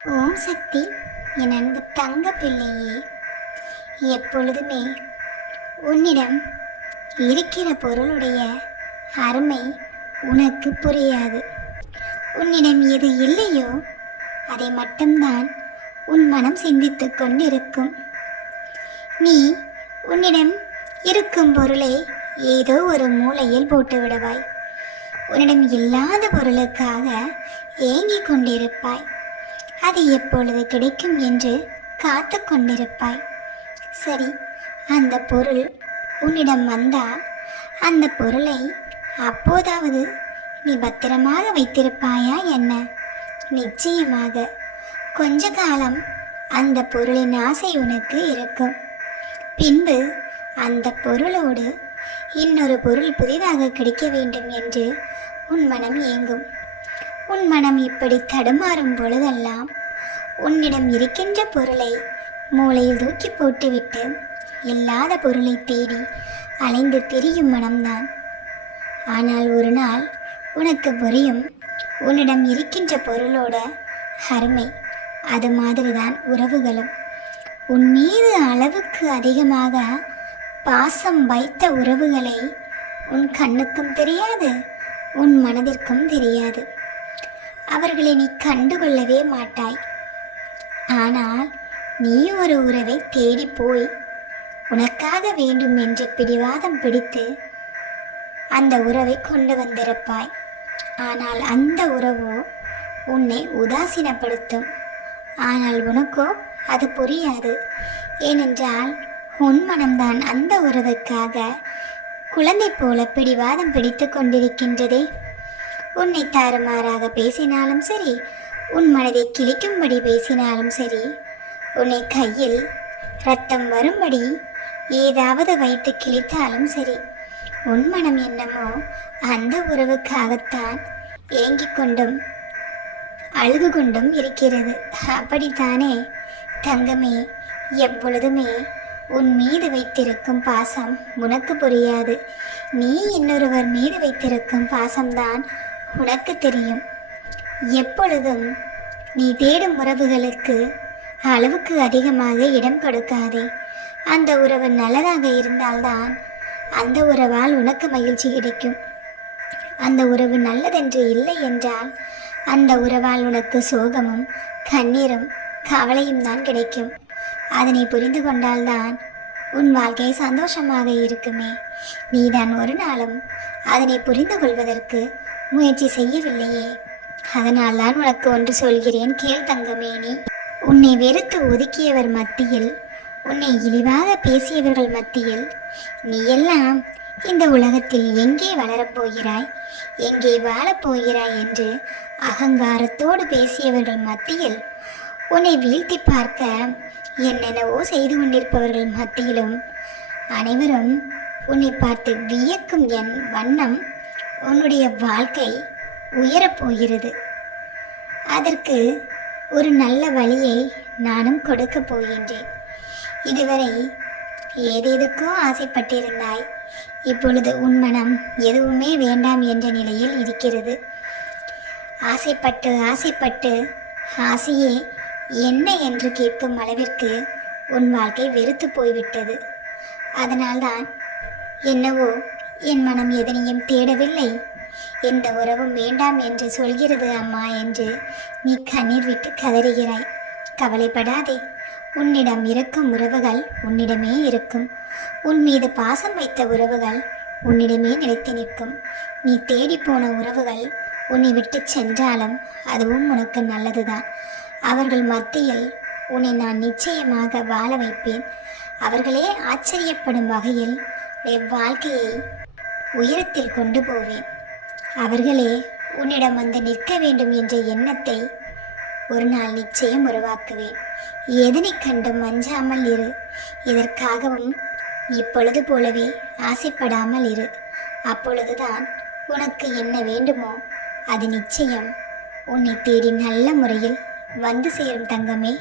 ஓம் சக்தி. என் அன்பு தங்க பிள்ளையே, எப்பொழுதுமே உன்னிடம் இருக்கிற பொருளுடைய அருமை உனக்கு புரியாது. உன்னிடம் எது இல்லையோ அதை மட்டும்தான் உன் மனம் சிந்தித்து கொண்டிருக்கும். நீ உன்னிடம் இருக்கும் பொருளை ஏதோ ஒரு மூலையில் போட்டு விடுவாய். உன்னிடம் இல்லாத பொருளுக்காக ஏங்கிக் கொண்டிருப்பாய். அது எப்பொழுது கிடைக்கும் என்று காத்து கொண்டிருப்பாய். சரி, அந்த பொருள் உன்னிடம் வந்தால் அந்த பொருளை அப்போதாவது நீ பத்திரமாக வைத்திருப்பாயா என்ன? நிச்சயமாக கொஞ்ச காலம் அந்த பொருளின் ஆசை உனக்கு இருக்கும். பின்பு அந்த பொருளோடு இன்னொரு பொருள் புதிதாக கிடைக்க வேண்டும் என்று உன் மனம் ஏங்கும். உன் மனம் இப்படி தடுமாறும் பொழுதெல்லாம் உன்னிடம் இருக்கின்ற பொருளை மூளையில் தூக்கி போட்டுவிட்டு இல்லாத பொருளை தேடி அலைந்து திரியும் மனம்தான். ஆனால் ஒரு நாள் உனக்கு புரியும், உன்னிடம் இருக்கின்ற பொருளோட அருமை. அது மாதிரிதான் உறவுகளும். உன் மீது அளவுக்கு அதிகமாக பாசம் வைத்த உறவுகளை உன் கண்ணுக்கும் தெரியாது, உன் மனதிற்கும் தெரியாது. அவர்களை நீ கண்டுகொள்ளவே மாட்டாய். ஆனால் நீ ஒரு உறவை தேடி போய் உனக்காக வேண்டும் என்று பிடிவாதம் பிடித்து அந்த உறவை கொண்டு வந்திருப்பாய். ஆனால் அந்த உறவோ உன்னை உதாசீனப்படுத்தும். ஆனால் உனக்கோ அது புரியாது. ஏனென்றால் உன் மனம்தான் அந்த உறவுக்காக குழந்தை போல பிடிவாதம் பிடித்து கொண்டிருக்கின்றதே. உன்னை தாறுமாறாக பேசினாலும் சரி, உன் மனதை கிழிக்கும்படி பேசினாலும் சரி, உன்னை கையில் இரத்தம் வரும்படி ஏதாவது வைத்து கிழித்தாலும் சரி, உன் மனம் என்னமோ அந்த உறவுக்காகத்தான் ஏங்கிக் கொண்டும் அழுது கொண்டும் இருக்கிறது. அப்படித்தானே தங்கமே? எப்பொழுதுமே உன் மீது வைத்திருக்கும் பாசம் உனக்கு புரியாது. நீ இன்னொருவர் மீது வைத்திருக்கும் பாசம்தான் உனக்கு தெரியும். எப்பொழுதும் நீ தேடும் உறவுகளுக்கு அளவுக்கு அதிகமாக இடம் கொடுக்காதே. அந்த உறவு நல்லதாக இருந்தால்தான் அந்த உறவால் உனக்கு மகிழ்ச்சி கிடைக்கும். அந்த உறவு நல்லதென்று இல்லை என்றால் அந்த உறவால் உனக்கு சோகமும் கண்ணீரும் கவலையும் தான் கிடைக்கும். அதனை புரிந்து கொண்டால்தான் உன் வாழ்க்கை சந்தோஷமாக இருக்குமே. நீதான் ஒரு நாளும் அதனை புரிந்து கொள்வதற்கு முயற்சி செய்யவில்லையே. அதனால் தான் உனக்கு ஒன்று சொல்கிறேன், கேள் தங்கமே. நீ உன்னை வெறுத்து ஒதுக்கியவர் மத்தியில், உன்னை இழிவாக பேசியவர்கள் மத்தியில் நீ எல்லாம் இந்த உலகத்தில் எங்கே வளரப்போகிறாய், எங்கே வாழப்போகிறாய் என்று அகங்காரத்தோடு பேசியவர்கள் மத்தியில், உன்னை வீழ்த்தி பார்க்க என்னென்னவோ செய்து கொண்டிருப்பவர்கள் மத்தியிலும் அனைவரும் உன்னை பார்த்து வியக்கும் என் வண்ணம் உன்னுடைய வாழ்க்கை உயரப்போகிறது. அதற்கு ஒரு நல்ல வழியை நானும் கொடுக்க போகின்றேன். இதுவரை ஏதேதுக்கோ ஆசைப்பட்டிருந்தாய். இப்பொழுது உன் மனம் எதுவுமே வேண்டாம் என்ற நிலையில் இருக்கிறது. ஆசைப்பட்டு ஆசைப்பட்டு ஆசையே என்ன என்று கேட்கும் அளவிற்கு உன் வாழ்க்கை வெறுத்து போய்விட்டது. அதனால்தான் என்னவோ என் மனம் எதனையும் தேடவில்லை, எந்த உறவும் வேண்டாம் என்று சொல்கிறது அம்மா என்று நீ கண்ணீர் விட்டு கதறுகிறாய். கவலைப்படாதே, உன்னிடம் இருக்கும் உறவுகள் உன்னிடமே இருக்கும். உன் மீது பாசம் வைத்த உறவுகள் உன்னிடமே நிலைத்து நிற்கும். நீ தேடி போன உறவுகள் உன்னை விட்டு சென்றாலும் அதுவும் உனக்கு நல்லதுதான். அவர்கள் மத்தியில் உன்னை நான் நிச்சயமாக வாழ வைப்பேன். அவர்களே ஆச்சரியப்படும் வகையில் வாழ்க்கையை உயரத்தில் கொண்டு போவேன். அவர்களே உன்னிடம் வந்து நிற்க வேண்டும் என்ற எண்ணத்தை ஒரு நாள் நிச்சயம் உருவாக்குவேன். எதனை கண்டும் அஞ்சாமல் இரு. இதற்காகவும் இப்பொழுது போலவே ஆசைப்படாமல் இரு. அப்பொழுதுதான் உனக்கு என்ன வேண்டுமோ அது நிச்சயம் உன்னை தேடி நல்ல முறையில் வந்து சேரும் தங்கமே.